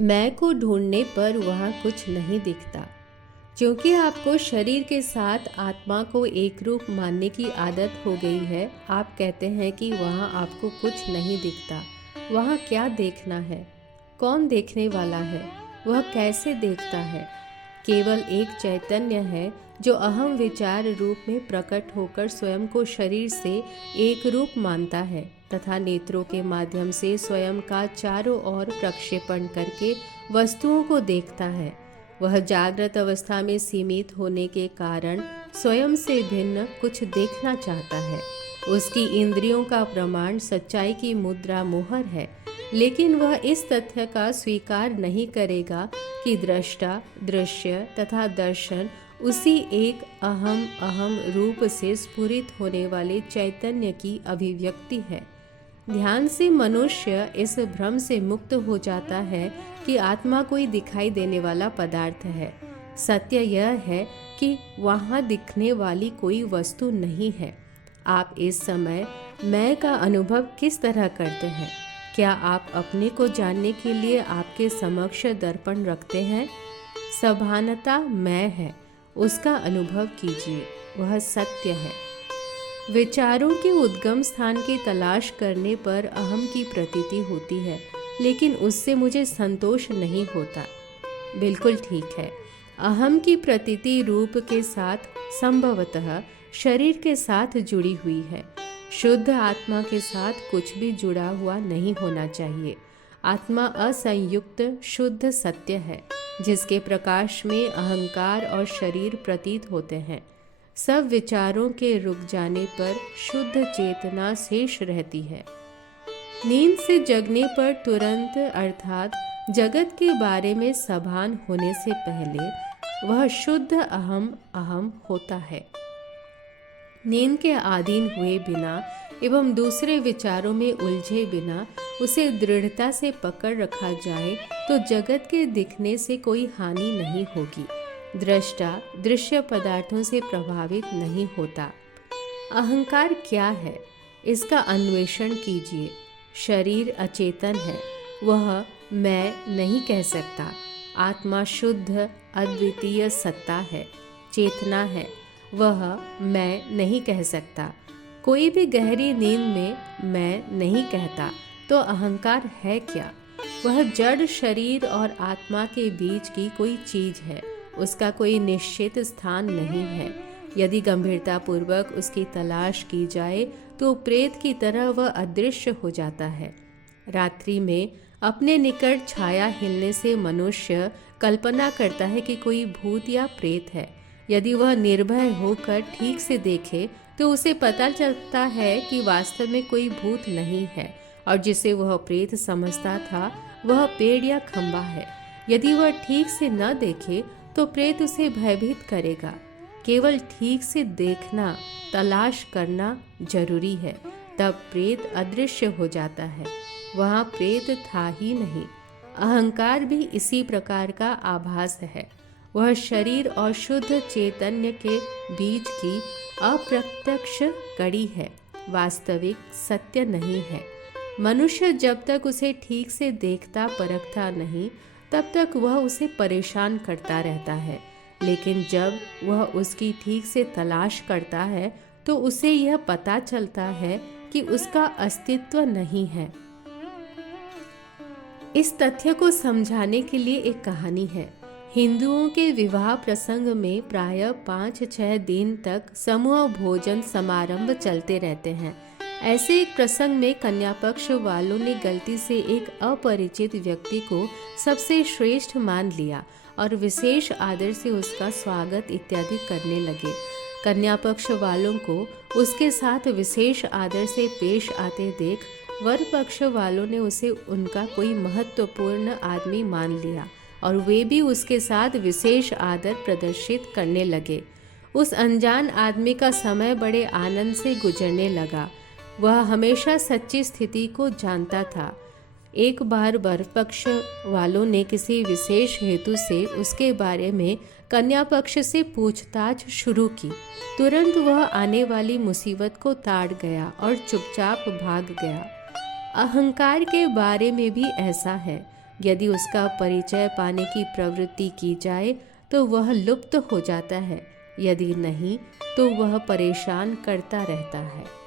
मैं को ढूंढने पर वहाँ कुछ नहीं दिखता। क्योंकि आपको शरीर के साथ आत्मा को एक रूप मानने की आदत हो गई है, आप कहते हैं कि वहाँ आपको कुछ नहीं दिखता। वहाँ क्या देखना है? कौन देखने वाला है? वह कैसे देखता है? केवल एक चैतन्य है जो अहम विचार रूप में प्रकट होकर स्वयं को शरीर से एक रूप मानता है तथा नेत्रों के माध्यम से स्वयं का चारों ओर प्रक्षेपण करके वस्तुओं को देखता है। वह जागृत अवस्था में सीमित होने के कारण स्वयं से भिन्न कुछ देखना चाहता है। उसकी इंद्रियों का प्रमाण सच्चाई की मुद्रा मोहर है, लेकिन वह इस तथ्य का स्वीकार नहीं करेगा कि दृष्टा, दृश्य तथा दर्शन उसी एक अहम अहम रूप से स्फुरित होने वाले चैतन्य की अभिव्यक्ति है। ध्यान से मनुष्य इस भ्रम से मुक्त हो जाता है कि आत्मा कोई दिखाई देने वाला पदार्थ है। सत्य यह है कि वहाँ दिखने वाली कोई वस्तु नहीं है। आप इस समय मैं का अनुभव किस तरह करते हैं? क्या आप अपने को जानने के लिए आपके समक्ष दर्पण रखते हैं? सभानता मैं है, उसका अनुभव कीजिए, वह सत्य है। विचारों के उद्गम स्थान की तलाश करने पर अहम की प्रतीति होती है, लेकिन उससे मुझे संतोष नहीं होता। बिल्कुल ठीक है, अहम की प्रतीति रूप के साथ संभवतः शरीर के साथ जुड़ी हुई है। शुद्ध आत्मा के साथ कुछ भी जुड़ा हुआ नहीं होना चाहिए। आत्मा असंयुक्त शुद्ध सत्य है, जिसके प्रकाश में अहंकार और शरीर प्रतीत होते हैं। सब विचारों के रुक जाने पर शुद्ध चेतना शेष रहती है। नींद से जगने पर तुरंत अर्थात जगत के बारे में सभान होने से पहले वह शुद्ध अहम अहम होता है। नींद के अधीन हुए बिना एवं दूसरे विचारों में उलझे बिना उसे दृढ़ता से पकड़ रखा जाए तो जगत के दिखने से कोई हानि नहीं होगी। दृष्टा दृश्य पदार्थों से प्रभावित नहीं होता। अहंकार क्या है, इसका अन्वेषण कीजिए। शरीर अचेतन है, वह मैं नहीं कह सकता। आत्मा शुद्ध अद्वितीय सत्ता है, चेतना है, वह मैं नहीं कह सकता। कोई भी गहरी नींद में मैं नहीं कहता तो अहंकार है क्या? वह जड़ शरीर और आत्मा के बीच की कोई चीज है, उसका कोई निश्चित स्थान नहीं है। यदि गंभीरतापूर्वक उसकी तलाश की जाए तो प्रेत की तरह वह अदृश्य हो जाता है। रात्रि में अपने निकट छाया हिलने से मनुष्य कल्पना करता है कि कोई भूत या प्रेत है। यदि वह निर्भय होकर ठीक से देखे तो उसे पता चलता है कि वास्तव में कोई भूत नहीं है और जिसे वह प्रेत समझता था वह पेड़ या खंबा है। यदि वह ठीक से न देखे तो प्रेत उसे भयभीत करेगा। केवल ठीक से देखना, तलाश करना जरूरी है, तब प्रेत अदृश्य हो जाता है। वहाँ प्रेत था ही नहीं। अहंकार भी इसी प्रकार का आभास है। वह शरीर और शुद्ध चैतन्य के बीच की अप्रत्यक्ष कड़ी है, वास्तविक सत्य नहीं है। मनुष्य जब तक उसे ठीक से देखता परखता नहीं, तब तक वह उसे परेशान करता रहता है। लेकिन जब वह उसकी ठीक से तलाश करता है तो उसे यह पता चलता है कि उसका अस्तित्व नहीं है। इस तथ्य को समझाने के लिए एक कहानी है। हिंदुओं के विवाह प्रसंग में प्रायः 5-6 दिन तक समूह भोजन समारंभ चलते रहते हैं। ऐसे एक प्रसंग में कन्या पक्ष वालों ने गलती से एक अपरिचित व्यक्ति को सबसे श्रेष्ठ मान लिया और विशेष आदर से उसका स्वागत इत्यादि करने लगे। कन्या पक्ष वालों को उसके साथ विशेष आदर से पेश आते देख वर पक्ष वालों ने उसे उनका कोई महत्वपूर्ण आदमी मान लिया और वे भी उसके साथ विशेष आदर प्रदर्शित करने लगे। उस अनजान आदमी का समय बड़े आनंद से गुजरने लगा। वह हमेशा सच्ची स्थिति को जानता था। एक बार वर पक्ष वालों ने किसी विशेष हेतु से उसके बारे में कन्या पक्ष से पूछताछ शुरू की। तुरंत वह आने वाली मुसीबत को ताड़ गया और चुपचाप भाग गया। अहंकार के बारे में भी ऐसा है। यदि उसका परिचय पाने की प्रवृत्ति की जाए तो वह लुप्त हो जाता है, यदि नहीं तो वह परेशान करता रहता है।